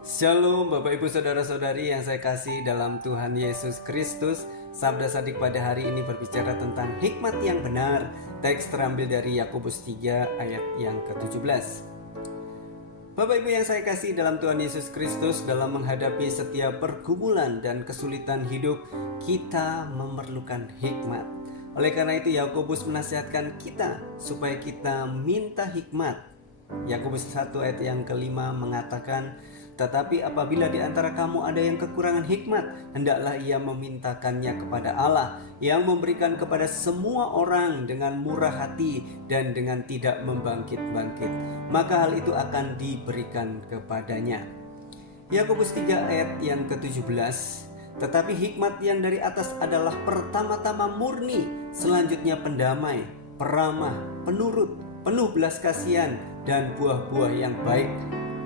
Shalom Bapak Ibu Saudara-saudari yang saya kasih dalam Tuhan Yesus Kristus. Sabda Sadik pada hari ini berbicara tentang hikmat yang benar. Teks terambil dari Yakobus 3 ayat yang ke-17. Bapak Ibu yang saya kasih dalam Tuhan Yesus Kristus, dalam menghadapi setiap pergumulan dan kesulitan hidup, kita memerlukan hikmat. Oleh karena itu Yakobus menasihatkan kita supaya kita minta hikmat. Yakobus 1 ayat yang ke-5 mengatakan, "Tetapi apabila di antara kamu ada yang kekurangan hikmat, hendaklah ia memintakannya kepada Allah, yang memberikan kepada semua orang dengan murah hati dan dengan tidak membangkit-bangkit. Maka hal itu akan diberikan kepadanya." Yakobus 3 ayat yang ke-17, "Tetapi hikmat yang dari atas adalah pertama-tama murni, selanjutnya pendamai, peramah, penurut, penuh belas kasihan, dan buah-buah yang baik,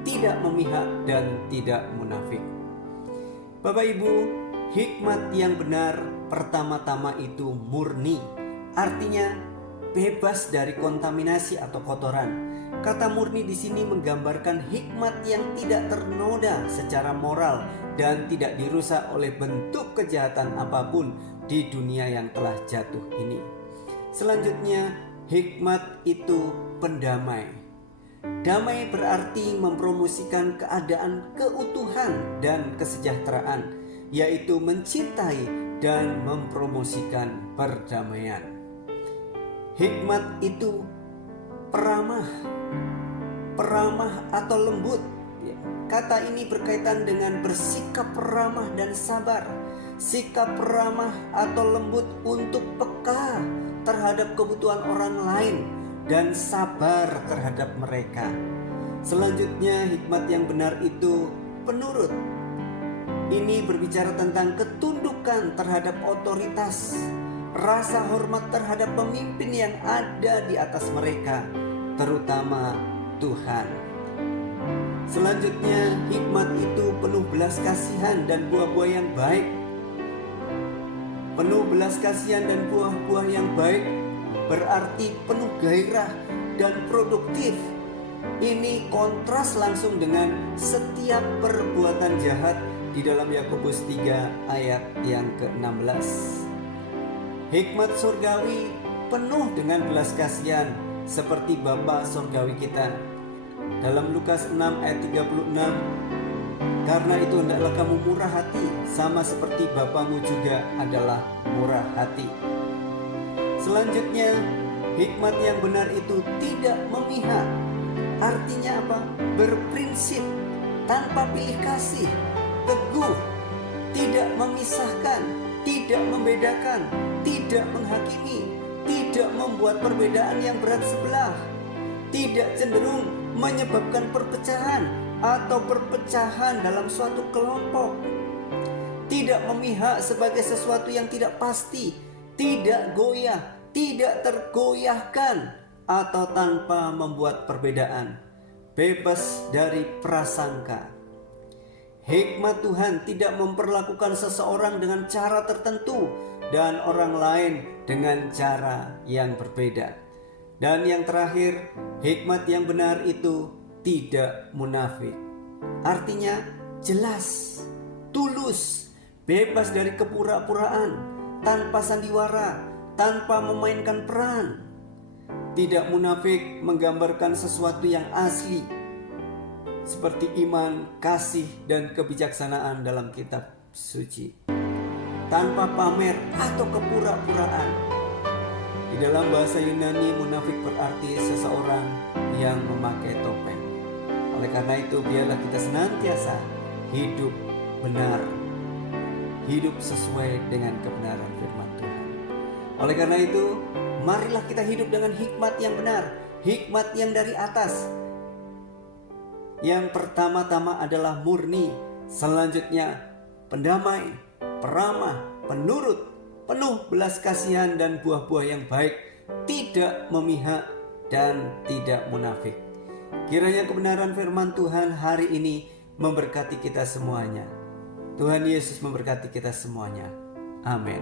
tidak memihak dan tidak munafik." Bapak Ibu, hikmat yang benar pertama-tama itu murni, artinya bebas dari kontaminasi atau kotoran. Kata murni di sini menggambarkan hikmat yang tidak ternoda secara moral dan tidak dirusak oleh bentuk kejahatan apapun di dunia yang telah jatuh ini. Selanjutnya, hikmat itu pendamai. Damai berarti mempromosikan keadaan keutuhan dan kesejahteraan, yaitu mencintai dan mempromosikan perdamaian. Hikmat itu peramah atau lembut. Kata ini berkaitan dengan bersikap ramah dan sabar. Sikap ramah atau lembut untuk peka terhadap kebutuhan orang lain dan sabar terhadap mereka. Selanjutnya, hikmat yang benar itu penurut. Ini berbicara tentang ketundukan terhadap otoritas, rasa hormat terhadap pemimpin yang ada di atas mereka, terutama Tuhan. Selanjutnya, hikmat itu penuh belas kasihan dan buah-buah yang baik. Penuh belas kasihan dan buah-buah yang baik berarti penuh gairah dan produktif. Ini kontras langsung dengan setiap perbuatan jahat di dalam Yakobus 3 ayat yang ke-16. Hikmat surgawi penuh dengan belas kasihan seperti Bapa surgawi kita. Dalam Lukas 6 ayat 36, "Karena itu hendaklah kamu murah hati, sama seperti Bapamu juga adalah murah hati." Selanjutnya, hikmat yang benar itu tidak memihak. Artinya apa? Berprinsip, tanpa pilih kasih, teguh, tidak memisahkan, tidak membedakan, tidak menghakimi, tidak membuat perbedaan yang berat sebelah, tidak cenderung menyebabkan perpecahan atau perpecahan dalam suatu kelompok, tidak memihak sebagai sesuatu yang tidak pasti, tidak goyah, tidak tergoyahkan, atau tanpa membuat perbedaan, bebas dari prasangka. Hikmat Tuhan tidak memperlakukan seseorang dengan cara tertentu dan orang lain dengan cara yang berbeda. Dan yang terakhir, hikmat yang benar itu tidak munafik. Artinya jelas, tulus, bebas dari kepura-puraan, tanpa sandiwara, tanpa memainkan peran. Tidak munafik menggambarkan sesuatu yang asli, seperti iman, kasih, dan kebijaksanaan dalam kitab suci, tanpa pamer atau kepura-puraan. Di dalam bahasa Yunani, munafik berarti seseorang yang memakai topeng. Oleh karena itu, biarlah kita senantiasa hidup benar, hidup sesuai dengan kebenaran firman Tuhan. Oleh karena itu, marilah kita hidup dengan hikmat yang benar, hikmat yang dari atas. Yang pertama-tama adalah murni, selanjutnya pendamai, peramah, penurut, penuh belas kasihan dan buah-buah yang baik, tidak memihak dan tidak munafik. Kiranya kebenaran firman Tuhan hari ini memberkati kita semuanya. Tuhan Yesus memberkati kita semuanya. Amin.